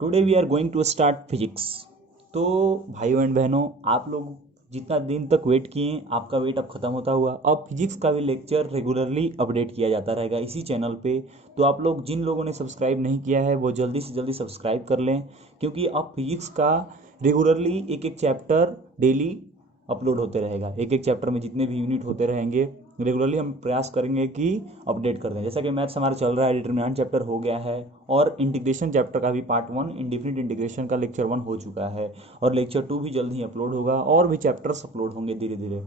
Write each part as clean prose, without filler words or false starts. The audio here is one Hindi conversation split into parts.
Today we are going to start physics. तो भाइयों एंड बहनों, आप लोग जितना दिन तक वेट किए आपका वेट अब ख़त्म होता हुआ। अब फिजिक्स का भी लेक्चर रेगुलरली अपडेट किया जाता रहेगा इसी चैनल पे। तो आप लोग जिन लोगों ने सब्सक्राइब नहीं किया है वो जल्दी से जल्दी सब्सक्राइब कर लें, क्योंकि अब फिजिक्स का रेगुलरली एक एक चैप्टर डेली अपलोड होते रहेगा। एक एक चैप्टर में जितने भी यूनिट होते रहेंगे रेगुलरली हम प्रयास करेंगे कि अपडेट कर दें। जैसा कि मैथ्स हमारा चल रहा है, डिटरमिनेंट चैप्टर हो गया है और इंटीग्रेशन चैप्टर का भी पार्ट 1 इंडिफिनिट इंटीग्रेशन का लेक्चर 1 हो चुका है और लेक्चर 2 भी जल्द ही अपलोड होगा और भी चैप्टर्स अपलोड होंगे धीरे धीरे।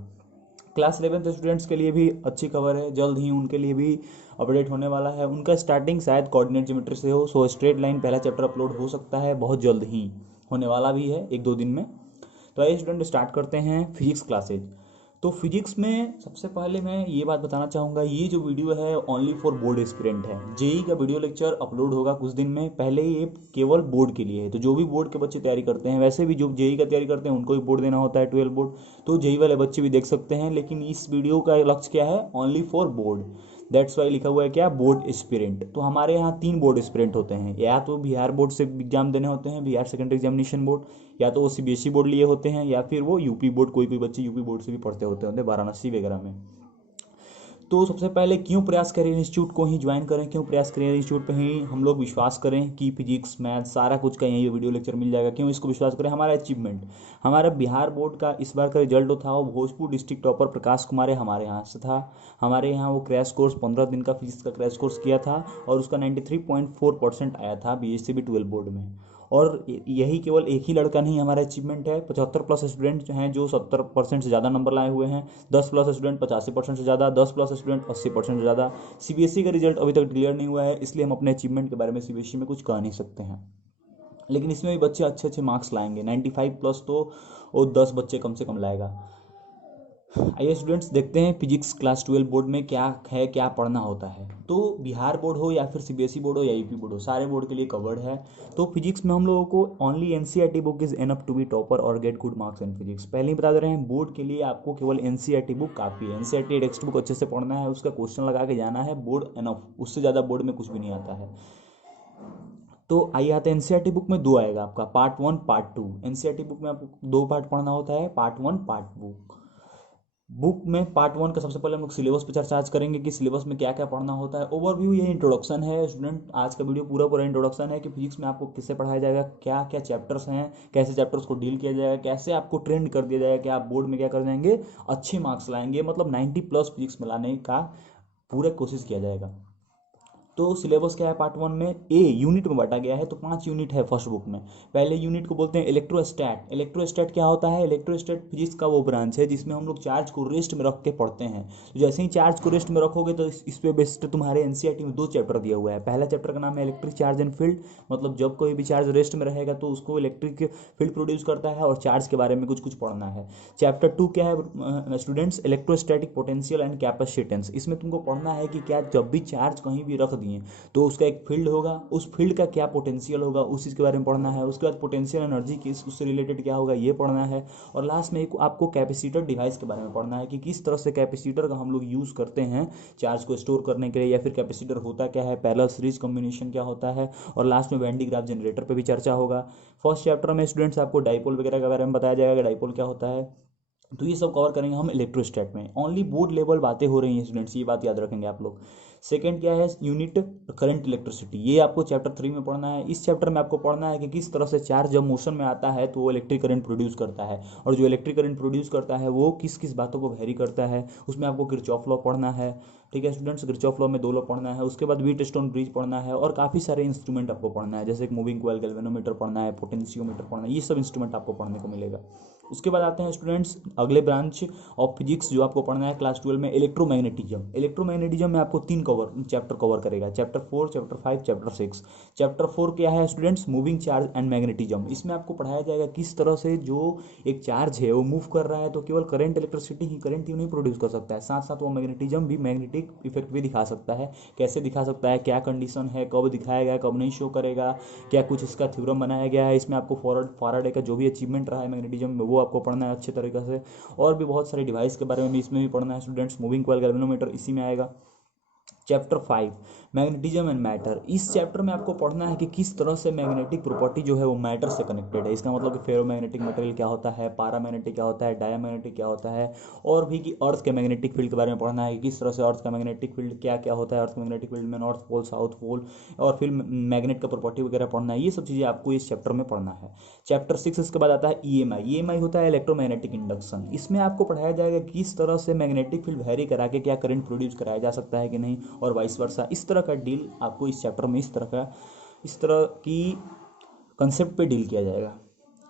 क्लास 11th स्टूडेंट्स के लिए भी अच्छी खबर है, जल्द ही उनके लिए भी अपडेट होने वाला है। उनका स्टार्टिंग शायद कोऑर्डिनेट ज्योमेट्री से हो, सो स्ट्रेट लाइन पहला चैप्टर अपलोड हो सकता है, बहुत जल्द ही होने वाला भी है, एक दो दिन में। तो आइए स्टूडेंट स्टार्ट करते हैं फिजिक्स क्लासेज। तो फिजिक्स में सबसे पहले मैं ये बात बताना चाहूँगा, ये जो वीडियो है ओनली फॉर बोर्ड एस्पिरेंट है। जेई का वीडियो लेक्चर अपलोड होगा कुछ दिन में, पहले ये केवल बोर्ड के लिए है। तो जो भी बोर्ड के बच्चे तैयारी करते हैं, वैसे भी जो जेई का तैयारी करते हैं उनको भी बोर्ड देना होता है 12 बोर्ड, तो जेई वाले बच्चे भी देख सकते हैं। लेकिन इस वीडियो का लक्ष्य क्या है, only for board. That's why लिखा हुआ है क्या, बोर्ड एस्पिरेंट। तो हमारे यहाँ 3 बोर्ड एस्पिरेंट होते हैं, या तो बिहार बोर्ड से एग्जाम देने होते हैं, बिहार सेकेंडरी एग्जामिनेशन बोर्ड, या तो वो सीबीएसई बोर्ड लिए होते हैं, या फिर वो यूपी बोर्ड, कोई कोई बच्चे यूपी बोर्ड से भी पढ़ते होते हैं वाराणसी वगैरह में। तो सबसे पहले क्यों प्रयास करें इंस्टीट्यूट को ही ज्वाइन करें, क्यों प्रयास करें इंस्टीट्यूट पे ही हम लोग विश्वास करें कि फिजिक्स मैथ सारा कुछ का यही वीडियो लेक्चर मिल जाएगा। क्यों इसको विश्वास करें, हमारा अचीवमेंट, हमारा बिहार बोर्ड का इस बार का रिजल्ट था, वो भोजपुर डिस्ट्रिक्ट टॉपर प्रकाश कुमार हमारे यहाँ से था। हमारे यहाँ वो क्रैश कोर्स 15 दिन का फिजिक्स का क्रैश कोर्स किया था और उसका 93.4% आया था बीएससी 12 बोर्ड में। और यही केवल एक ही लड़का नहीं हमारा अचीवमेंट है, 75 प्लस स्टूडेंट हैं जो 70% से ज़्यादा नंबर लाए हुए हैं, 10 प्लस स्टूडेंट 85% से ज़्यादा, 10 प्लस स्टूडेंट 80% से ज़्यादा। सीबीएसई का रिजल्ट अभी तक क्लियर नहीं हुआ है, इसलिए हम अपने अचीवमेंट के बारे में सीबीएसई में कुछ कह नहीं सकते हैं। लेकिन इसमें भी बच्चे अच्छे अच्छे मार्क्स लाएंगे, 95 प्लस तो वो 10 बच्चे कम से कम लाएगा। आइए स्टूडेंट्स देखते हैं फिजिक्स क्लास 12 बोर्ड में क्या है, क्या पढ़ना होता है। तो बिहार बोर्ड हो या फिर सीबीएसई बोर्ड हो या यूपी बोर्ड हो, सारे बोर्ड के लिए कवर्ड है। तो फिजिक्स में हम लोगों को only NCERT book is enough to be topper और get good marks in physics. पहले ही बता दे रहे हैं, बोर्ड के लिए आपको केवल एनसीईआरटी बुक काफ़ी है। एनसीईआरटी टेक्स्ट बुक अच्छे से पढ़ना है, उसका क्वेश्चन लगा के जाना है, बोर्ड एनफ, उससे ज़्यादा बोर्ड में कुछ भी नहीं आता है। तो आइए आते हैं एनसीईआरटी बुक में 2 आएगा आपका, पार्ट 1 पार्ट 2। एनसीईआरटी बुक में आपको 2 पार्ट पढ़ना होता है, पार्ट 1 पार्ट 2। बुक में पार्ट 1 का सबसे पहले हम लोग सिलेबस पे चर्चा आज करेंगे कि सिलेबस में क्या क्या पढ़ना होता है। ओवरव्यू, ये इंट्रोडक्शन है स्टूडेंट, आज का वीडियो पूरा पूरा इंट्रोडक्शन है कि फिजिक्स में आपको किससे पढ़ाया जाएगा, क्या क्या चैप्टर्स हैं, कैसे चैप्टर्स को डील किया जाएगा, कैसे आपको ट्रेंड कर दिया जाएगा कि आप बोर्ड में क्या कर जाएंगे, अच्छे मार्क्स लाएंगे, मतलब 90 प्लस फिजिक्स में लाने का पूरा कोशिश किया जाएगा। तो सिलेबस क्या है पार्ट 1 में, ए यूनिट में बांटा गया है। तो 5 यूनिट है फर्स्ट बुक में। पहले यूनिट को बोलते हैं इलेक्ट्रोस्टैट। इलेक्ट्रोस्टैट क्या होता है, इलेक्ट्रोस्टैट फिजिक्स का वो ब्रांच है जिसमें हम लोग चार्ज को रेस्ट में रख के पढ़ते हैं। तो जैसे ही चार्ज को रेस्ट में रखोगे तो इस पे बेस्ड तुम्हारे एनसीईआरटी में 2 चैप्टर दिया हुआ है। पहला चैप्टर का नाम है इलेक्ट्रिक चार्ज एंड फील्ड, मतलब जब कोई भी चार्ज रेस्ट में रहेगा तो उसको इलेक्ट्रिक फील्ड प्रोड्यूस करता है और चार्ज के बारे में कुछ कुछ पढ़ना है। चैप्टर 2 क्या है students, electrostatic potential and capacitance. इसमें तुमको पढ़ना है कि क्या जब भी चार्ज कहीं भी रख दिए तो उसका एक फील्ड होगा, उस फील्ड का क्या पोटेंशियल होगा उस चीज़ के बारे में पढ़ना है। उसके बाद पोटेंशियल एनर्जी की उससे रिलेटेड क्या होगा ये पढ़ना है। और लास्ट में एक आपको कैपेसिटर डिवाइस के बारे में पढ़ना है कि किस तरह से कैपेसिटर का हम लोग यूज़ करते हैं चार्ज को स्टोर करने के लिए, या फिर कैपेसिटर होता क्या है, पैरेलल सीरीज कॉम्बिनेशन क्या होता है। और लास्ट में वैन डी ग्राफ जनरेटर पर भी चर्चा होगा। फर्स्ट चैप्टर में स्टूडेंट्स आपको डाइपोल वगैरह के बारे में बताया जाएगा, डाइपोल क्या होता है। तो ये सब कवर करेंगे हम इलेक्ट्रोस्टैट में। ओनली बोर्ड लेवल बातें हो रही हैं स्टूडेंट्स, ये बात याद रखेंगे आप लोग। सेकंड क्या है, यूनिट करंट इलेक्ट्रिसिटी, ये आपको चैप्टर 3 में पढ़ना है। इस चैप्टर में आपको पढ़ना है कि किस तरह से चार्ज जब मोशन में आता है तो वो इलेक्ट्रिक करंट प्रोड्यूस करता है, और जो इलेक्ट्रिक करंट प्रोड्यूस करता है वो किस किस बातों को वेरी करता है। उसमें आपको किरचॉफ लॉ पढ़ना है, ठीक है स्टूडेंट्स, किरचॉफ लॉ में 2 लॉ पढ़ना है। उसके बाद व्हीटस्टोन ब्रिज पढ़ना है और काफ़ी सारे इंस्ट्रूमेंट आपको पढ़ना है, जैसे एक मूविंग कॉइल, गैल्वेनोमीटर पढ़ना है, पोटेंशियोमीटर पढ़ना है, ये सब इंस्ट्रूमेंट आपको पढ़ने को मिलेगा। उसके बाद आते हैं स्टूडेंट्स अगले ब्रांच ऑफ फिजिक्स जो आपको पढ़ना है क्लास 12 में, इलेक्ट्रोमैग्नेटिज्म। इलेक्ट्रोमैग्नेटिज्म में आपको 3 चैप्टर कवर करेगा, चैप्टर 4, चैप्टर 5, चैप्टर 6। चैप्टर 4 क्या है students, moving charge and magnetism. इसमें आपको पढ़ाया जाएगा किस तरह से जो एक चार्ज है वो मूव कर रहा है तो केवल करंट इलेक्ट्रिसिटी ही, करंट ही नहीं प्रोड्यूस कर सकता है, साथ साथ वो मैग्नेटिज्म भी, मैग्नेटिक इफेक्ट भी दिखा सकता है। कैसे दिखा सकता है, क्या कंडीशन है, कब दिखाएगा, कब नहीं शो करेगा, क्या कुछ इसका थ्योरम बनाया गया है। इसमें आपको फाराडे का जो भी अचीवमेंट रहा है मैग्नेटिज्म में वो आपको पढ़ना है अच्छे तरीके से। और भी बहुत सारे डिवाइस के बारे में भी इसमें भी पढ़ना है स्टूडेंट्स, मूविंग कॉइल, गैल्वेनोमीटर इसी में आएगा। Chapter 5 magnetism and matter. इस चैप्टर में आपको पढ़ना है कि किस तरह से मैग्नेटिक प्रॉपर्टी जो है वो मैटर से कनेक्टेड है। इसका मतलब कि फेरोमैग्नेटिक मटेरियल क्या होता है, पारामैग्नेटिक क्या होता है, डायमैग्नेटिक क्या होता है, और भी कि अर्थ के मैग्नेटिक फील्ड के बारे में पढ़ना है कि किस तरह से अर्थ का मैग्नेटिक फील्ड क्या क्या होता है, अर्थ मैग्नेटिक फील्ड में नॉर्थ पोल, साउथ पोल, और फिर मैग्नेट का प्रॉपर्टी वगैरह पढ़ना है। ये सब चीज़ें आपको इस चैप्टर में पढ़ना है। चैप्टर 6 इसके बाद आता है ईएमआई। ईएमआई होता है इलेक्ट्रोमैग्नेटिक इंडक्शन। इसमें आपको पढ़ाया जाएगा किस तरह से मैग्नेटिक फील्ड वेरी करा के क्या करंट प्रोड्यूस कराया जा सकता है कि नहीं, और वाइस वर्सा। इस तरह का डील आपको इस चैप्टर में इस तरह की कंसेप्ट पे डील किया जाएगा।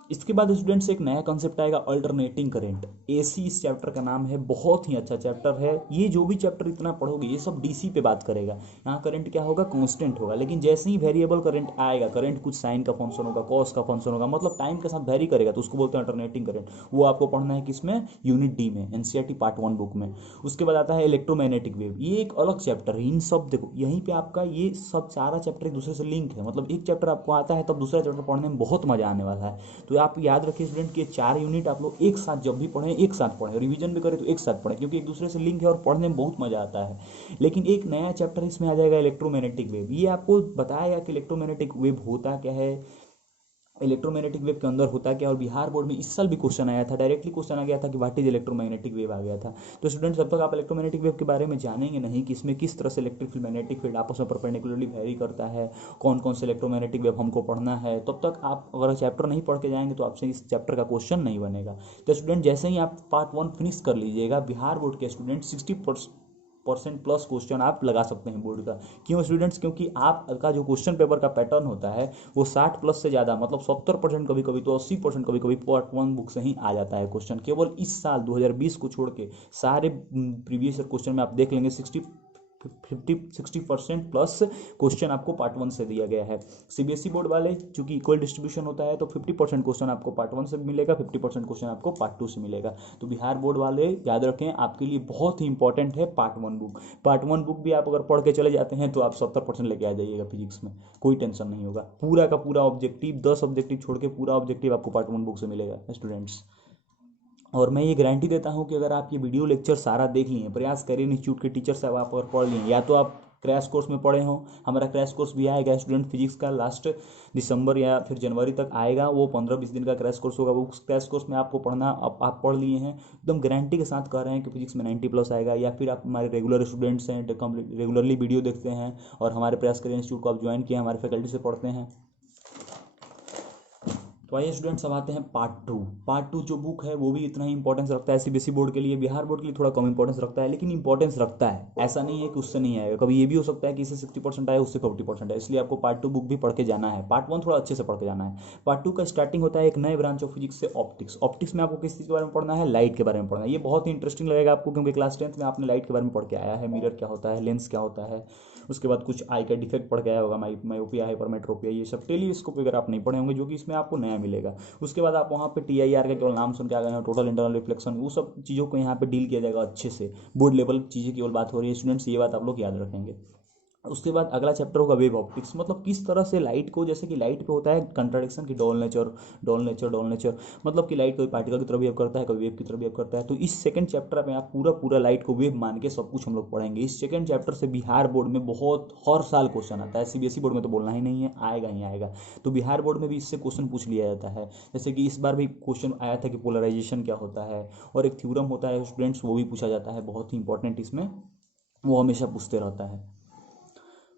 इसके बाद स्टूडेंट्स एक नया कंसेप्ट आएगा, अल्टरनेटिंग करंट। एसी इस चैप्टर का नाम है। बहुत ही अच्छा चैप्टर है ये। जो भी चैप्टर इतना पढ़ोगे ये सब डीसी पे बात करेगा। यहाँ करंट क्या होगा, कांस्टेंट होगा, लेकिन जैसे ही वेरिएबल करंट आएगा, करंट कुछ साइन का फंक्शन होगा, कॉस का फंक्शन होगा, मतलब टाइम के साथ वेरी करेगा, तो उसको बोलते हैं अल्टरनेटिंग करंट। वो आपको पढ़ना है किसमें, यूनिट डी में, एनसीईआरटी पार्ट 1 बुक में। उसके बाद आता है इलेक्ट्रोमैग्नेटिक वेव। ये एक अलग चैप्टर है। इन सब देखो यहीं पे आपका ये सब सारा चैप्टर एक दूसरे से लिंक है। मतलब एक चैप्टर आपको आता है तब दूसरा चैप्टर पढ़ने में बहुत मजा आने वाला है। तो आप याद रखिए स्टूडेंट कि 4 यूनिट आप लोग एक साथ जब भी पढ़ें एक साथ पढ़ें, रिवीजन भी करें तो एक साथ पढ़ें, क्योंकि एक दूसरे से लिंक है और पढ़ने में बहुत मजा आता है। लेकिन एक नया चैप्टर इसमें आ जाएगा, इलेक्ट्रोमैग्नेटिक वेव। ये आपको बताएगा कि इलेक्ट्रोमैग्नेटिक वेव होता क्या है, इलेक्ट्रोमैग्नेटिक वेव के अंदर होता क्या। और बिहार बोर्ड में इस साल भी क्वेश्चन आया था, डायरेक्टली क्वेश्चन आ गया था कि व्हाट इज इलेक्ट्रोमैग्नेटिक वेव आ गया था। तो स्टूडेंट्स जब तक आप इलेक्ट्रोमैग्नेटिक वेव के बारे में जानेंगे नहीं कि इसमें किस तरह से इलेक्ट्रिक फील्ड, मैग्नेटिक फील्ड आपस में परपेंडिकुलरली वेरी करता है, कौन कौन से इलेक्ट्रोमैग्नेटिक वेव हमको पढ़ना है, तब तक आप अगर चैप्टर नहीं पढ़ के जाएंगे तो आपसे इस चैप्टर का क्वेश्चन नहीं बनेगा। तो स्टूडेंट जैसे ही आप पार्ट 1 फिनिश कर लीजिएगा, बिहार बोर्ड के स्टूडेंट 60% प्लस क्वेश्चन आप लगा सकते हैं बोर्ड का। क्यों स्टूडेंट्स, क्योंकि आपका जो क्वेश्चन पेपर का पैटर्न होता है वो 60 प्लस से ज़्यादा, मतलब 70% कभी कभी तो 80% कभी कभी पार्ट 1 बुक से ही आ जाता है क्वेश्चन। केवल इस साल 2020 को छोड़ के सारे प्रीवियस क्वेश्चन में आप देख लेंगे 60% प्लस क्वेश्चन आपको पार्ट 1 से दिया गया है। सीबीएसई बोर्ड वाले चूंकि इक्वल डिस्ट्रीब्यूशन होता है तो 50% क्वेश्चन आपको पार्ट 1 से मिलेगा, 50% क्वेश्चन आपको पार्ट 2 से मिलेगा। तो बिहार बोर्ड वाले याद रखें आपके लिए बहुत ही इंपॉर्टेंट है पार्ट 1 बुक। पार्ट 1 बुक भी आप अगर पढ़ के चले जाते हैं तो आप 70% लेके आ जाइएगा फिजिक्स में, कोई टेंशन नहीं होगा। पूरा का पूरा ऑब्जेक्टिव 10 ऑब्जेक्टिव छोड़ के पूरा ऑब्जेक्टिव आपको पार्ट 1 बुक से मिलेगा स्टूडेंट्स। और मैं ये गारंटी देता हूँ कि अगर आप ये वीडियो लेक्चर सारा देख लिए, प्रयास करिए इंस्टीट्यूट के टीचर से आप अगर पढ़ लिए, या तो आप क्रैश कोर्स में पढ़े हों, हमारा क्रैश कोर्स भी आएगा स्टूडेंट फिजिक्स का, लास्ट दिसंबर या फिर जनवरी तक आएगा। वो 15-20 दिन का क्रैश कोर्स होगा। वो क्रैश कोर्स में आपको पढ़ना, आप पढ़ लिए हैं, एकदम गारंटी के साथ कह रहे हैं कि फिजिक्स में 90 प्लस आएगा। या फिर आप हमारे रेगुलर स्टूडेंट्स हैं, रेगुलरली वीडियो देखते हैं और हमारे प्रयास करिए इंस्टीट्यूट को आप ज्वाइन किए, हमारे फैकल्टी से पढ़ते हैं। तो आइए स्टूडेंट्स अब आते हैं पार्ट 2। पार्ट 2 जो बुक है वो भी इतना ही इंपॉर्टेंस रखता है सीबीएसई बोर्ड के लिए, बिहार बोर्ड के लिए थोड़ा कम इंपॉर्टेंस रखता है, लेकिन इंपॉर्टेंस रखता है। ऐसा नहीं है कि उससे नहीं आएगा, कभी ये भी हो सकता है कि इससे 60% आए, उससे 40% है। इसलिए आपको पार्ट 2 बुक भी पढ़ के जाना है। पार्ट 1 थोड़ा अच्छे से पढ़ के जाना है। पार्ट 2 का स्टार्टिंग होता है एक नए ब्रांच ऑफ फिजिक्स से, ऑप्टिक्स। ऑप्टिक्स में आपको किस चीज़ के बारे में पढ़ना है, लाइट के बारे में पढ़ना है। ये बहुत ही इंटरेस्टिंग लगेगा आपको, क्योंकि क्लास 10th में आपने लाइट के बारे में पढ़ के आया है, मिरर क्या होता है, लेंस क्या होता है। उसके बाद कुछ आई का डिफेक्ट पढ़ के आया होगा, मायोपिया, हाइपरमेट्रोपिया, ये सब। टेलीस्कोप वगैरह आप नहीं पढ़े होंगे, जो कि इसमें आपको नया मिलेगा। उसके बाद आप वहाँ पे टीआईआर का केवल नाम सुन के आ गए हैं, टोटल इंटरनल रिफ्लेक्शन, वो सब चीज़ों को यहाँ पे डील किया जाएगा अच्छे से। बोर्ड लेवल चीज़ें केवल बात हो रही है स्टूडेंट्स, ये बात आप लोग याद रखेंगे। उसके बाद अगला चैप्टर होगा वेव ऑप्टिक्स। मतलब किस तरह से लाइट को, जैसे कि लाइट पे होता है कंट्राडिक्शन की, डॉल नेचर, मतलब कि लाइट कोई पार्टिकल की तरफ बिहेव करता है, कोई वेव की तरफ बिहेव करता है। तो इस सेकंड चैप्टर में आप पूरा लाइट को वेव मान के सब कुछ हम लोग पढ़ेंगे। इस सेकंड चैप्टर से बिहार बोर्ड में बहुत हर साल क्वेश्चन आता है। सीबीएसई बोर्ड में तो बोलना ही नहीं है, आएगा ही आएगा। तो बिहार बोर्ड में भी इससे क्वेश्चन पूछ लिया जाता है। जैसे कि इस बार भी क्वेश्चन आया था कि पोलराइजेशन क्या होता है, और एक थ्योरम होता है स्टूडेंट्स, वो भी पूछा जाता है, बहुत ही इंपॉर्टेंट इसमें, वो हमेशा पूछते रहता है।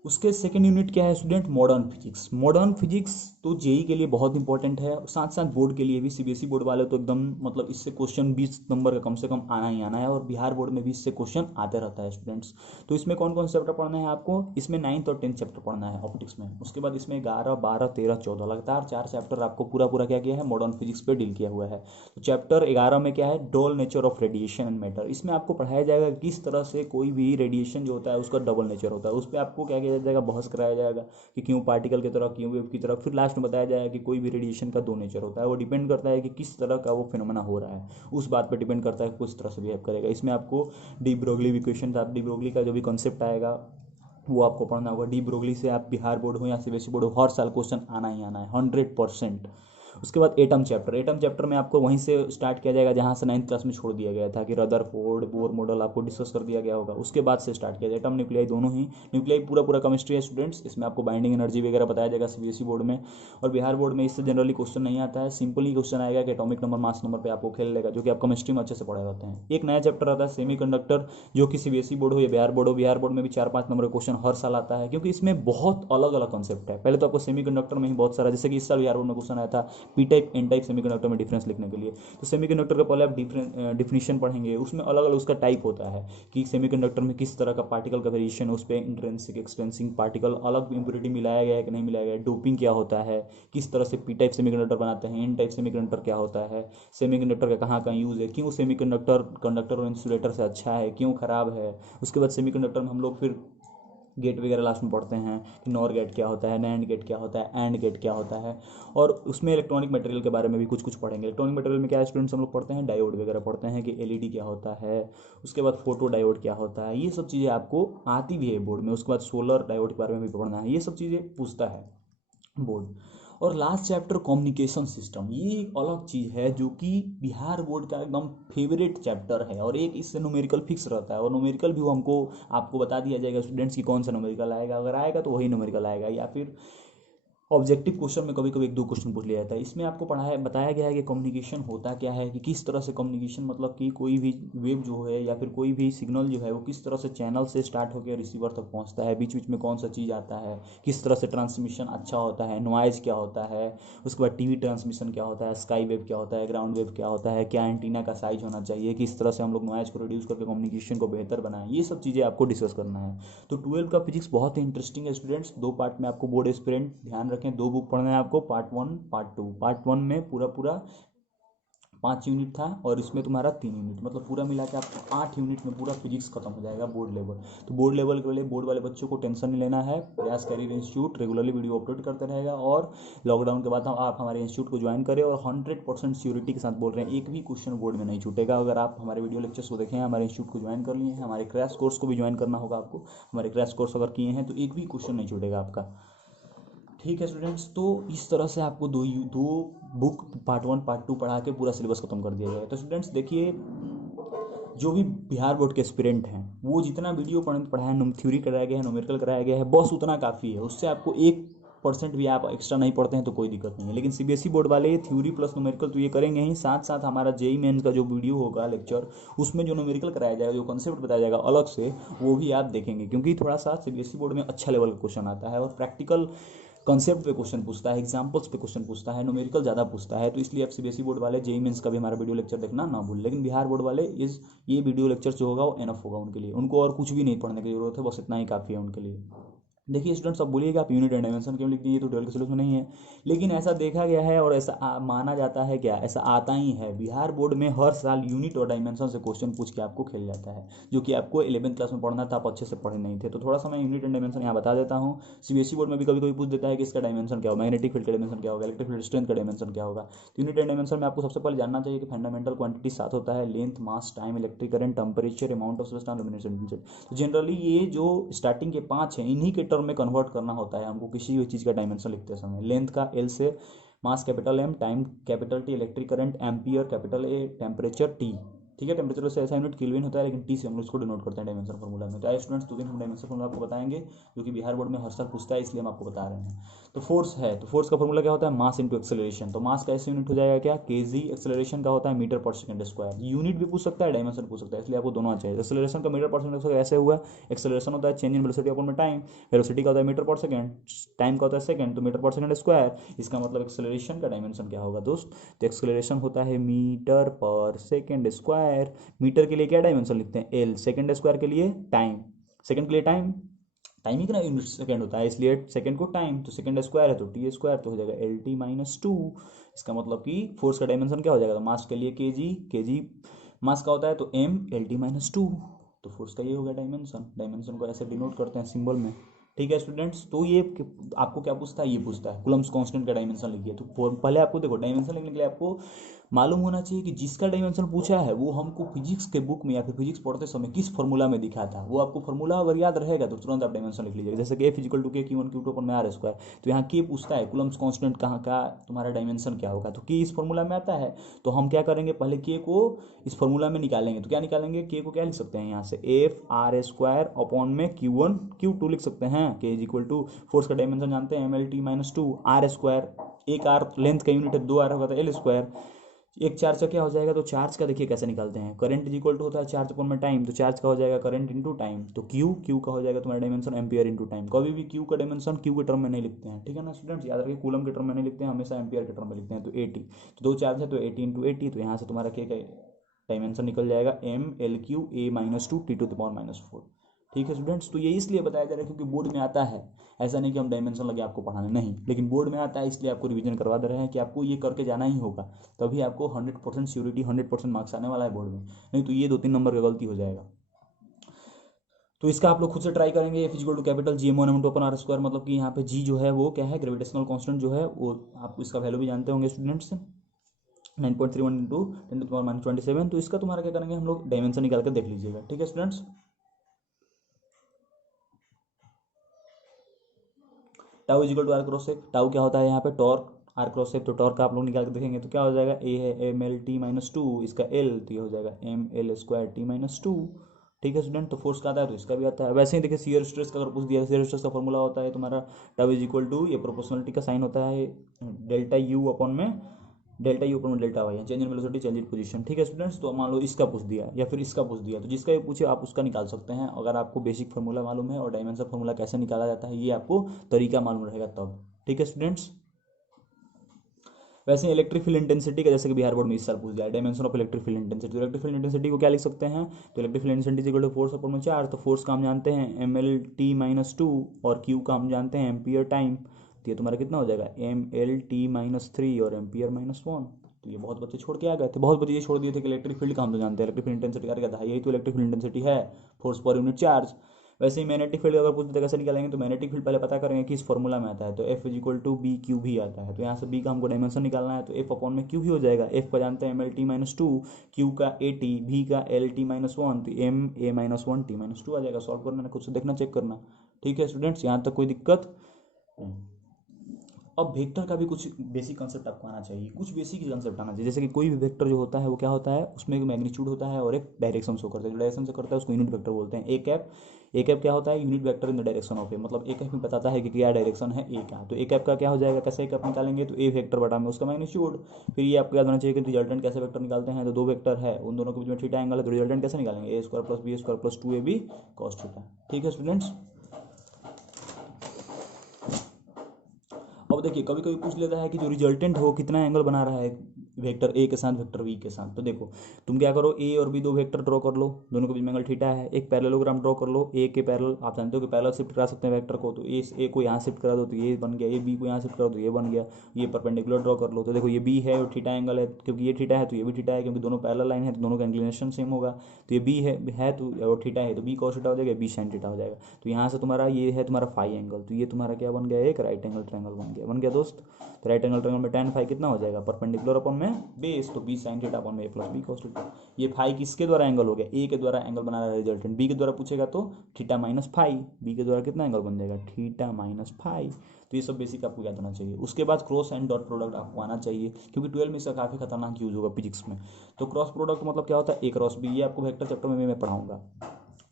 उसके सेकंड यूनिट क्या है student, modern physics. Modern physics तो जेई के लिए बहुत इंपॉर्टेंट है, साथ साथ बोर्ड के लिए भी। सीबीएसई बोर्ड वाले तो एकदम, मतलब इससे क्वेश्चन 20 नंबर का कम से कम आना ही आना है, और बिहार बोर्ड में भी इससे क्वेश्चन आते रहता है स्टूडेंट्स। तो इसमें कौन कौन से चैप्टर पढ़ना है आपको, इसमें 9th और 10th चैप्टर पढ़ना है ऑप्टिक्स में। उसके बाद इसमें 11, 12, 13, 14 लगातार 4 चैप्टर आपको पूरा क्या किया है, मॉडर्न फिजिक्स पे डील किया हुआ है। तो चैप्टर 11 में क्या है, double nature of radiation and matter. इसमें आपको पढ़ाया जाएगा किस तरह से कोई भी रेडिएशन जो होता है उसका डबल नेचर होता है। उस पर आपको क्या किया जाएगा, बहस कराया जाएगा कि क्यों पार्टिकल की तरह, क्यों वेव की तरह। फिर लास्ट में बताया जाएगा कि कोई भी रेडिएशन का 2 नेचर होता है, वो डिपेंड करता है कि किस तरह का वो फिनोमेना हो रहा है, उस बात पर डिपेंड करता है कि किस तरह से बिहेव करेगा। इसमें आपको de Broglie equation, de Broglie का जो भी कॉन्सेप्ट आएगा वो आपको पढ़ना होगा। डी ब्रोगली से आप बिहार बोर्ड हो या सीबीएसई बोर्ड हो, हर साल क्वेश्चन आना ही आना है 100%। उसके बाद एटम चैप्टर में आपको वहीं से स्टार्ट किया जाएगा जहाँ से 9th क्लास में छोड़ दिया गया था कि रदरफोर्ड बोर मॉडल आपको डिस्कस कर दिया गया होगा, उसके बाद से स्टार्ट किया जाए एटम न्यूक्लियाई दोनों ही। न्यूक्लियाई पूरा केमिस्ट्री है स्टूडेंट्स, इसमें आपको बाइंडिंग एनर्जी वगैरह बताया जाएगा सीबीएसई बोर्ड में। और बिहार बोर्ड में इससे जनरली क्वेश्चन नहीं आता है, सिंपल ही क्वेश्चन आएगा कि एटॉमिक नंबर मास नंबर पे आपको खेल लेगा, जो कि आप केमिस्ट्री में अच्छे से पढ़े रहते हैं। एक नया चैप्टर आता है सेमीकंडक्टर, जो कि सीबीएसई बोर्ड हो या बिहार बोर्ड हो, बिहार बोर्ड में भी 4-5 नंबर का क्वेश्चन हर साल आता है, क्योंकि इसमें बहुत अलग अलग कॉन्सेप्ट है। पहले तो आपको सेमीकंडक्टर में ही बहुत सारा, जैसे कि इस साल बिहार बोर्ड में क्वेश्चन आया था P type N type semiconductor में डिफरेंस लिखने के लिए। तो सेमीकंडक्टर का पहले आप डिफिनीशन पढ़ेंगे, उसमें अलग अलग उसका टाइप होता है कि सेमीकंडक्टर में किस तरह का पार्टिकल का वेरिएशन, उस पर इंट्रेंसिक एक्सट्रेंसिक पार्टिकल अलग इंप्योरिटी मिलाया गया है कि नहीं मिलाया गया है, डोपिंग क्या होता है, किस तरह से पी टाइप सेमीकंडक्टर बनाते हैं, एन टाइप सेमीकंडक्टर क्या होता है, सेमीकंडक्टर का कहाँ कहाँ यूज़ है, क्यों सेमीकंडक्टर कंडक्टर और इंसुलेटर से अच्छा है, क्यों खराब है। उसके बाद सेमीकंडक्टर में हम लोग फिर गेट वगैरह लास्ट में पढ़ते हैं कि नॉर गेट क्या होता है, नैंड गेट क्या होता है, एंड गेट क्या होता है। और उसमें इलेक्ट्रॉनिक मटेरियल के बारे में भी कुछ कुछ पढ़ेंगे। इलेक्ट्रॉनिक मटेरियल में क्या है स्टूडेंट्स, हम लोग पढ़ते हैं डायोड वगैरह पढ़ते हैं कि एलईडी क्या होता है, उसके बाद फोटो डायोड क्या होता है, ये सब चीज़ें आपको आती भी है बोर्ड में। उसके बाद सोलर डायोड के बारे में भी पढ़ना है, ये सब चीज़ें पूछता है बोर्ड। और लास्ट चैप्टर कम्युनिकेशन सिस्टम, ये एक अलग चीज़ है जो कि बिहार बोर्ड का एकदम फेवरेट चैप्टर है, और एक इससे न्यूमेरिकल फिक्स रहता है। और न्यूमेरिकल भी हमको आपको बता दिया जाएगा स्टूडेंट्स की कौन सा न्यूमेरिकल आएगा, अगर आएगा तो वही न्यूमेरिकल आएगा, या फिर ऑब्जेक्टिव क्वेश्चन में कभी कभी 1-2 क्वेश्चन पूछ लिया जाता है। इसमें आपको पढ़ाया बताया गया है कि कम्युनिकेशन होता क्या है, कि किस तरह से कम्युनिकेशन, मतलब कि कोई भी वेव जो है या फिर कोई भी सिग्नल जो है वो किस तरह से चैनल से स्टार्ट होकर रिसीवर तक पहुंचता है, बीच बीच में कौन सा चीज़ आता है, किस तरह से ट्रांसमिशन अच्छा होता है, नॉइज़ क्या होता है, उसके बाद टीवी ट्रांसमिशन क्या होता है, स्काई वेव क्या होता है, ग्राउंड वेव क्या होता है, क्या एंटीना का साइज होना चाहिए, किस तरह से हम लोग नॉइज़ को रिड्यूस करके कम्युनिकेशन को बेहतर बनाएं, ये सब चीज़ें आपको डिस्कस करना है। तो 12 का फिजिक्स बहुत ही इंटरेस्टिंग है स्टूडेंट्स। 2 पार्ट में आपको बोर्ड एस्पिरेंट ध्यान रखें, 2 बुक पढ़ना है आपको, पार्ट 1 पार्ट 2। पार्ट 1 में पूरा 5 यूनिट था, और इसमें तुम्हारा 3 यूनिट, मतलब पूरा मिला के आपको 8 यूनिट में पूरा फिजिक्स खत्म हो जाएगा बोर्ड लेवल। तो बोर्ड लेवल के लिए बोर्ड वाले बच्चों को टेंशन नहीं लेना है, प्रयास career institute regularly video upload करते रहेगा, और लॉकडाउन के बाद आप हमारे इंस्टीट्यूट को ज्वाइन करें, और 100% श्योरिटी के साथ बोल रहे हैं एक भी क्वेश्चन बोर्ड में नहीं छूटेगा। अगर आप हमारे वीडियो लेक्चर्स को देखें, हमारे इंस्टीट्यूट को ज्वाइन कर लिए हैं, हमारे क्रैश कोर्स को भी ज्वाइन करना होगा आपको, हमारे क्रैश कोर्स अगर किए हैं तो एक भी क्वेश्चन नहीं छूटेगा आपका। ठीक है स्टूडेंट्स, तो इस तरह से आपको दो बुक पार्ट 1 पार्ट 2 पढ़ा के पूरा सिलेबस खत्म कर दिया जाएगा। तो स्टूडेंट्स देखिए, जो भी बिहार बोर्ड के एस्पिरेंट हैं वो जितना वीडियो पढ़ाया है, थ्योरी कराया गया है, न्यूमेरिकल कराया गया है, बस उतना काफ़ी है। उससे आपको 1% भी आप एक्स्ट्रा नहीं पढ़ते हैं तो कोई दिक्कत नहीं है। लेकिन सीबीएसई बोर्ड वाले थ्योरी प्लस न्यूमेरिकल तो ये करेंगे ही, साथ साथ हमारा जेई मेंस का जो वीडियो होगा लेक्चर, उसमें जो न्यूमेरिकल कराया जाएगा, जो कॉन्सेप्ट बताया जाएगा अलग से, वो भी आप देखेंगे, क्योंकि थोड़ा सा सीबीएसई बोर्ड में अच्छा लेवल का क्वेश्चन आता है, और प्रैक्टिकल कॉन्सेप्ट पे क्वेश्चन पूछता है, एग्जांपल्स पे क्वेश्चन पूछता है, न्यूमेरिकल ज़्यादा पूछता है। तो इसलिए आप सीबीएसई बोर्ड वाले जेई मेंस का भी हमारा वीडियो लेक्चर देखना ना भूल। लेकिन बिहार बोर्ड वाले ये वीडियो लेक्चर जो होगा वो एनफ होगा उनके लिए, उनको और कुछ भी नहीं पढ़ने की जरूरत है, बस इतना ही काफ़ी है उनके लिए। देखिए स्टूडेंट्स, अब बोलिएगा आप यूनिट एंड डायमेंशन क्यों लिख दिए, तो 12 के सिलेबस में नहीं है, लेकिन ऐसा देखा गया है और ऐसा माना जाता है, क्या ऐसा आता ही है, बिहार बोर्ड में हर साल यूनिट और डायमेंशन से क्वेश्चन पूछ के आपको खेल जाता है, जो कि आपको 11th क्लास में पढ़ना था, आप अच्छे से पढ़े नहीं थे। तो थोड़ा सा मैं यूनिट एंड डायमेंशन यहाँ बता देता हूँ। सीबीएसई बोर्ड में भी कभी कभी पूछ देता है कि इसका डायमेंशन क्या होगा, मैग्नेटिक फील्ड का डायमेंशन क्या होगा, इलेक्ट्रिक फील्ड स्ट्रेंथ का डायमेंशन क्या होगा। तो यूनिट एंड डायमेंशन में आपको सबसे पहले जानना चाहिए कि फंडामेंटल क्वांटिटी 7 होता है, length, mass, time, electric current, temperature, amount of substance, luminescence. तो जनरली ये जो स्टार्टिंग के 5 हैं, इन्हीं के टर्म में कन्वर्ट करना होता है हमको किसी भी चीज़ का डायमेंशन लिखते समय। लेंथ का एल से, mass capital M, time capital T, electric current ampere capital A, temperature T. ठीक है, टेम्परेचर से ऐसा यूनिट केल्विन होता है, लेकिन टी से हम लोग इसको डिनोट करते हैं डायमेंशन फॉर्मूला में। तो आइए स्टूडेंट्स, 2 दिन हम डायमेंशन फॉर्मूला आपको बताएंगे, जो कि बिहार बोर्ड में हर साल पूछता है, इसलिए हम आपको बता रहे हैं। तो फोर्स है, तो फोर्स का फॉर्मूला क्या होता है, मास इंटू एक्सेलरेशन। तो मास का ऐसे यूनिट हो जाएगा क्या, केजी। एक्सेलरेशन का होता है मीटर पर सेकंड स्क्वायर। यूनिट भी पूछ सकता है, डायमेंशन पूछ सकता है, इसलिए आपको दोनों चाहिए। एक्सेलरेशन का मीटर पर सेकंड स्क्वायर ऐसे हुआ, एक्सेलरेशन होता है चेंज इन वेलोसिटी अपॉन में टाइम, वेलोसिटी का होता है मीटर पर सेकंड, टाइम का होता है सेकंड, तो मीटर पर सेकंड स्क्वायर। इसका मतलब एक्सेलरेशन का डायमेंशन क्या होगा दोस्त, तो एक्सेलरेशन होता है मीटर पर सेकंड स्क्वायर। मीटर के लिए क्या डायमेंशन लिखते हैं, एल। सेकंड स्क्वायर के लिए टाइम, सेकंड के लिए टाइम, टाइम ही कितना यूनिट सेकंड होता है, इसलिए सेकंड को टाइम, तो सेकंड स्क्वायर है तो टी स्क्वायर, तो हो जाएगा एल टी माइनस 2। इसका मतलब कि फोर्स का डायमेंशन क्या हो जाएगा, तो मास के लिए केजी, केजी मास का होता है तो एम एल टी माइनस 2, तो फोर्स का ये हो गया डायमेंशन। डायमेंशन को ऐसे डिनोट करते हैं सिंबल में। ठीक है स्टूडेंट्स, तो ये आपको क्या पूछता है, ये पूछता है कूलम्स कांस्टेंट का डायमेंशन लिखिए। तो पहले आपको देखो, डायमेंशन लिखने के लिए आपको मालूम होना चाहिए कि जिसका डायमेंशन पूछा है वो हमको फिजिक्स के बुक में या फिर फिजिक्स पढ़ते समय किस फॉर्मूला में दिखा था। वो आपको फॉर्मूला अगर याद रहेगा तो तुरंत आप डायमेंशन लिख लीजिएगा। जैसे कि F इक्वल टू के Q1 Q2 अपन में आर स्क्वायर, तो यहाँ के पूछता है कुलम्स कांस्टेंट कहाँ का, तुम्हारा डायमेंशन क्या होगा, तो के इस फॉर्मूला में आता है। तो हम क्या करेंगे, पहले के को इस फॉर्मूला में निकालेंगे। तो क्या निकालेंगे, के को क्या लिख सकते हैं यहाँ से एफ आर स्क्वायर अपॉन में Q1 Q2 लिख सकते हैं। के इज इक्वल टू फोर्स का डायमेंशन जानते हैं MLT-2 आर स्क्वायर, एक आर लेंथ का यूनिट है, 2 आर होगा तो एल स्क्वायर। एक चार्ज का क्या हो जाएगा, तो चार्ज का देखिए कैसे निकालते हैं, करंट इज इक्वल टू होता है चार्ज अपॉन में टाइम, तो चार्ज का हो जाएगा करंट इंटू टाइम। तो क्यू का हो जाएगा तुम्हारा डायमेंशन एम्पियर इंटू टाइम। कभी भी क्यू का डायमेंशन क्यू के टर्म में नहीं लिखते हैं, ठीक है ना स्टूडेंट्स, याद रखिए कूलम के टर्म में नहीं लिखते हैं, हमेशा एम्पियर के टर्म में लिखते हैं। तो 80, तो 2 चार्ज है तो 80 इंटू 80, तो यहाँ से तुम्हारा के का डायमेंशन निकल जाएगा MLQ A-2 × 10⁻⁴। ठीक है स्टूडेंट्स, तो ये इसलिए बताया जा रहा है क्योंकि बोर्ड में आता है। ऐसा नहीं कि हम डायमेंशन लगे आपको पढ़ाने, नहीं, लेकिन बोर्ड में आता है इसलिए आपको रिवीजन करवा दे रहे हैं कि आपको ये करके जाना ही होगा, तभी आपको 100% श्योरिटी 100% मार्क्स आने वाला है बोर्ड में, नहीं तो ये 2-3 नंबर का गलती हो जाएगा। तो इसका आप लोग खुद से ट्राई करेंगे। F equal to capital GM1 upon r square, मतलब कि यहाँ पे जी जो है वो क्या है, ग्रेविटेशनल कांस्टेंट जो है वो आप इसका वैल्यू भी जानते होंगे स्टूडेंट्स, 9.31 इंटू 10⁻⁻27। तो इसका तुम्हारा क्या करेंगे हम लोग, डायमेंशन निकाल कर देख लीजिएगा। ठीक है students, tau is equal to r cross F, tau क्या होता है यहाँ पे टॉर्क, आर क्रॉस एफ, तो टॉर्क का आप लोग निकाल के देखेंगे तो क्या हो जाएगा, ए है MLT-2, इसका एल, तो ये हो जाएगा ML² T-2। ठीक है स्टूडेंट, तो फोर्स का आता है तो इसका भी आता है। वैसे ही देखिए शियर स्ट्रेस का अगर पूछ दिया, शियर स्ट्रेस का फॉर्मूला होता है तुम्हारा टाउ इज इक्वल टू, ये प्रोपोर्शनलिटी का साइन होता है डेल्टा यू अपॉन में delta y, change in velocity change in position. ठीक है स्टूडेंट्स, तो मान लो इसका पूछ दिया या फिर इसका पूछ दिया, तो जिसका भी पूछे आप उसका निकाल सकते हैं अगर आपको बेसिक फार्मूला मालूम है और डायमेंशन फार्मूला कैसे निकाला जाता है ये आपको तरीका मालूम रहेगा तब। ठीक है स्टूडेंट्स, वैसे इलेक्ट्रिक फील्ड इंटेंसिटी का जैसे कि बिहार बोर्ड में इस साल पूछ दिया, dimension of electric field intensity, तो इलेक्ट्रिक फील्ड इंटेंसिटी को क्या लिख सकते हैं, तो electric field intensity equal to force upon में चार्ज, तो फोर्स का हम जानते हैं MLT-2 और क्यू का हम जानते हैं एम्पियर टाइम, तो ये तुम्हारा कितना हो जाएगा MLT-3 और एम्पियर-1। तो ये बहुत बच्चे छोड़ के आ गए थे, बहुत बच्चे ये छोड़ दिए थे कि इलेक्ट्रिक फील्ड का हम तो जानते हैं, इलेक्ट्रिक फील्ड इंटेंसिटी क्या था, यही तो इलेक्ट्रिक फील्ड इंटेंसिटी है, फोर्स पर यूनिट चार्ज। वैसे ही मैग्नेटिक फील्ड अगर पूछते कैसे निकालेंगे, तो मैग्नेटिक फील्ड पहले पता करेंगे कि इस फॉर्मूला में आता है, तो F is equal to B Q भी आता है, तो यहाँ से बी का हमको डायमेंशन निकालना है, तो F अपॉन में क्यू ही हो जाएगा। F का जानते हैं MLT-2, क्यू का AT, भी का LT-1, तो MA-1T-2 आ जाएगा। सॉल्व करना है, खुद से देखना, चेक करना। ठीक है स्टूडेंट्स, यहाँ तक कोई दिक्कत नहीं। अब वेक्टर का भी कुछ बेसिक कंसेप्ट आपको आना चाहिए, कुछ बेसिक कंसेप्ट आना चाहिए। जैसे कि कोई भी वेक्टर जो होता है वो क्या होता है, उसमें एक मैग्नीट्यूड होता है और एक डायरेक्शन शो करता है, जो डायरेक्शन से करता है उसको यूनिट वेक्टर बोलते हैं। ए कैप क्या होता है, unit vector in the direction of A, मतलब ए कैप में बताता है कि क्या डायरेक्शन है ए का। तो ए कैप का क्या हो जाएगा, कैसे ए कैप निकालेंगे, तो ए वेक्टर बटा में उसका मैग्नीट्यूड। फिर ये आपको याद होना चाहिए कि रिजल्टेंट कैसे वेक्टर निकालते हैं, तो 2 वेक्टर है उन दोनों के बीच में थीटा एंगल है, तो रिजल्टेंट कैसे निकालेंगे, A² + B² + 2AB cos theta. ठीक है स्टूडेंट्स, अब देखिए कभी कभी पूछ लेता है कि जो रिजल्टेंट हो कितना एंगल बना रहा है वेक्टर ए के साथ वेक्टर बी के साथ। तो देखो तुम क्या करो, ए और बी 2 वेक्टर ड्रॉ कर लो, दोनों के बीच में एंगल थीटा है। एक पैरेललोग्राम ड्रॉ कर लो, ए के पैरेलल, आप जानते हो कि पैरेलल शिफ्ट करा सकते हैं वेक्टर को, तो ए को यहाँ शिफ्ट करा दो तो ये बन गया, ए बी को यहाँ शिफ्ट करा दो तो ये बन गया। ये परपेंडिकुलर ड्रॉ कर लो, तो देखो ये बी है और थीटा एंगल है, क्योंकि ये थीटा है तो ये भी थीटा है, क्योंकि दोनों पैरेलल लाइन है तो दोनों का इंक्लिनेशन सेम होगा। तो ये बी है तो और थीटा है तो बी cos थीटा हो जाएगा, बी sin थीटा हो जाएगा। तो यहाँ से तुम्हारा ये है तुम्हारा फाई एंगल, तो ये तुम्हारा क्या बन गया, एक राइट एंगल ट्रायंगल बन गया दोस्त। तो राइट एंगल ट्रायंगल में tan फाई कितना हो जाएगा, परपेंडिकुलर अपॉन में बेस, तो बी sin थीटा अपॉन में a + b cos थीटा। ये फाई किसके द्वारा एंगल हो गया, ए के द्वारा एंगल बना रहा है रिजल्टेंट, बी के द्वारा पूछेगा तो थीटा माइनस फाई, बी के द्वारा कितना एंगल बन जाएगा, थीटा माइनस फाई। तो ये सब बेसिक आपको याद होना चाहिए। उसके बाद क्रॉस एंड डॉट प्रोडक्ट आपको आना चाहिए, क्योंकि 12 में इसका काफ़ी खतरनाक यूज होगा फिजिक्स में। तो क्रॉस प्रोडक्ट मतलब क्या होता है, ए क्रॉस बी, ये आपको वेक्टर चैप्टर में मैं पढ़ाऊंगा।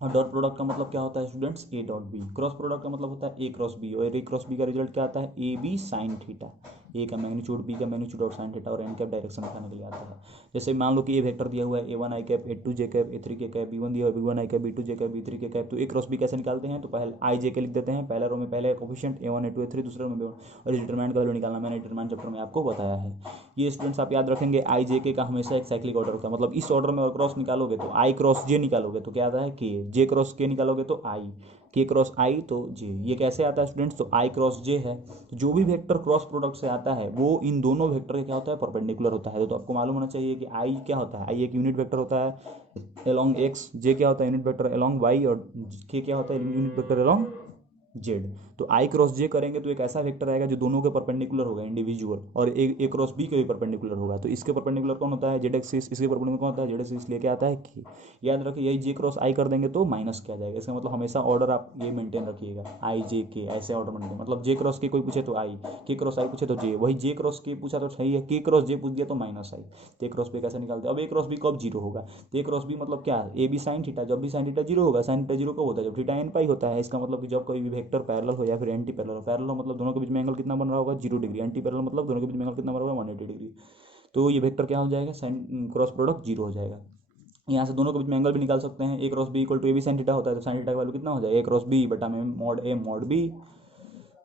और डॉट प्रोडक्ट का मतलब क्या होता है students, A dot B. Cross product का मतलब होता है ए क्रॉस बी, और ए क्रॉस बी का रिजल्ट क्या आता है, A B sine theta, A का मैग्नीट्यूड बी का मैग्नीट्यूड और साइन थीटा, और एन कैप डायरेक्शन दिखाने के लिए आता है। जैसे मान लो कि ए वेक्टर दिया हुआ है A1 i cap, A2 j cap, A3 k cap, B1 दिया हुआ है B1 i cap, B2 j cap, B3 k cap. तो ए क्रॉस बी कैसे निकालते हैं, तो पहले आई जे के लिख देते हैं, पहले रो में पहले कोफिशिएंट A1 A2 A3, दूसरे रो में B1, और डिटरमिनेंट का वैल्यू निकालना मैंने डिटरमिनेंट चैप्टर में आपको बताया है। ये स्टूडेंट्स आप याद रखेंगे, आई जे के का हमेशा एक साइक्लिक ऑर्डर होता है, मतलब इस ऑर्डर में और क्रॉस निकालोगे तो आई क्रॉस जे निकालोगे तो क्या आता है के, जे क्रॉस के निकालोगे तो आई, के क्रॉस आई तो जे। ये कैसे आता है स्टूडेंट्स, तो आई क्रॉस जे है। तो जो भी वेक्टर क्रॉस प्रोडक्ट से आता है वो इन दोनों वेक्टर का क्या होता है, परपेंडिकुलर होता है। तो आपको मालूम होना चाहिए कि आई क्या होता है, आई एक यूनिट वेक्टर होता है अलोंग एक्स, जे क्या होता है यूनिट वेक्टर अलोंग वाई, और के क्या होता है यूनिट वेक्टर अलोंग जेड। तो आई क्रॉस जे करेंगे तो एक ऐसा वेक्टर आएगा जो दोनों के परपेंडिकुलर होगा इंडिविजुअल, और एक ए क्रॉस बी के भी परपेंडिकुलर होगा। तो इसके परपेंडिकुलर कौन होता है, जेड एक्सिस, इसके परपेंडिकुलर कौन होता है, जेड एक्सिस, लेके आता है के। याद रखिए यही जे क्रॉस आई कर देंगे तो माइनस क्या जाएगा, इसका मतलब हमेशा ऑर्डर आप ये मेंटेन रखिएगा, आई जे के ऐसे ऑर्डर मेंटेन, मतलब जे क्रॉस के कोई पूछे तो आई, के क्रॉस आई पूछे तो जे, वही जे क्रॉस के पूछा तो सही है, के क्रॉस जे पूछ दिया तो माइनस आई। तो ए क्रॉस बी कैसे निकालते हैं, अब ए क्रॉस बी कब जीरो होगा, तो ए क्रॉस बी मतलब क्या, ए बी साइन थीटा, जब भी साइन थीटा जीरो होगा, साइन थीटा जीरो कब होता है, जब थीटा एन पाई होता है। इसका मतलब कि जब कोई भी वेक्टर पैरेलल हो या फिर एंटी पैरेलल हो, पैरेलल मतलब दोनों के बीच में एंगल कितना बन रहा होगा, 0 डिग्री, एंटी पैरेलल मतलब दोनों के बीच में एंगल कितना बन रहा होगा, 180 डिग्री। तो ये वेक्टर क्या हो जाएगा, साइन क्रॉस प्रोडक्ट जीरो हो जाएगा। यहाँ से दोनों के बीच में एंगल भी निकाल सकते हैं, A cross B equal to A B sine theta होता है, तो साइन थीटा का वैल्यू कितना हो जाएगा, ए क्रॉस बी बटा में mod A mod B,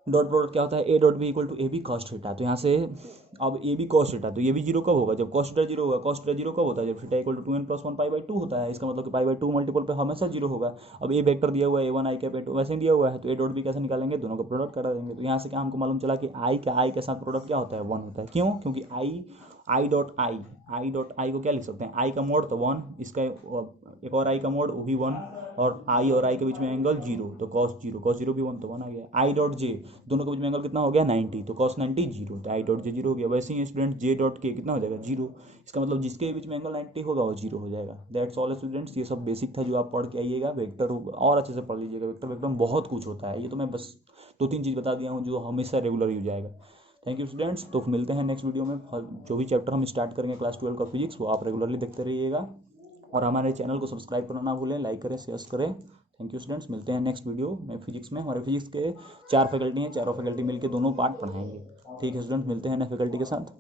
dot product क्या होता है, A dot B equal to A B cos theta. तो यहाँ से अब ए बी कॉस थीटा, तो ये भी जीरो कब होगा, जब कॉस थीटा जीरो होगा, कॉस थीटा जीरो कब होता है, जब थीटा इक्वल टू 2n+1 पाई/2 होता है। इसका मतलब कि पाई/2 मल्टीपल पे हमेशा जीरो होगा। अब ए वेक्टर दिया हुआ है a1 आई कैप a2 वैसे ही दिया हुआ है, तो ए डॉट बी कैसे निकालेंगे, दोनों का प्रोडक्ट करा देंगे। तो यहाँ से क्या हमको मालूम चला कि आई के साथ प्रोडक्ट क्या होता है, 1 होता है। क्यों, क्योंकि आई डॉट आई को क्या लिख सकते हैं, आई का मोड तो 1, इसका एक और आई का मोड वो भी 1, और आई और आई के बीच में एंगल जीरो, तो कॉस जीरो भी 1, तो 1 आ गया। आई डॉट जे, दोनों के बीच में एंगल कितना हो गया 90, तो कॉस 90 जीरो, तो आई डॉट जे जीरो हो गया। वैसे ही स्टूडेंट जे डॉट के कितना हो जाएगा, जीरो। इसका मतलब जिसके बीच में एंगल 90 होगा वो जीरो हो जाएगा। दैट्स ऑल स्टूडेंट्स, ये सब बेसिक था जो आप पढ़ के आइएगा। वेक्टर और अच्छे से पढ़ लीजिएगा, वेक्टर में बहुत कुछ होता है, ये तो मैं बस 2-3 चीज़ बता दिया हूँ जो हमेशा रेगुलर यूज आएगा। थैंक यू स्टूडेंट्स, तो मिलते हैं नेक्स्ट वीडियो में। जो भी चैप्टर हम स्टार्ट करेंगे क्लास 12 का फिजिक्स, वो आप रेगुलरली देखते रहिएगा, और हमारे चैनल को सब्सक्राइब करना ना भूलें, लाइक करें, शेयर करें। थैंक यू स्टूडेंट्स, मिलते हैं नेक्स्ट वीडियो में फिजिक्स में। हमारे फिजिक्स के 4 फैकल्टी हैं, चारों फैकल्टी मिलकर दोनों पार्ट पढ़ाएंगे। ठीक है स्टूडेंट, मिलते हैं नए फैकल्टी के साथ।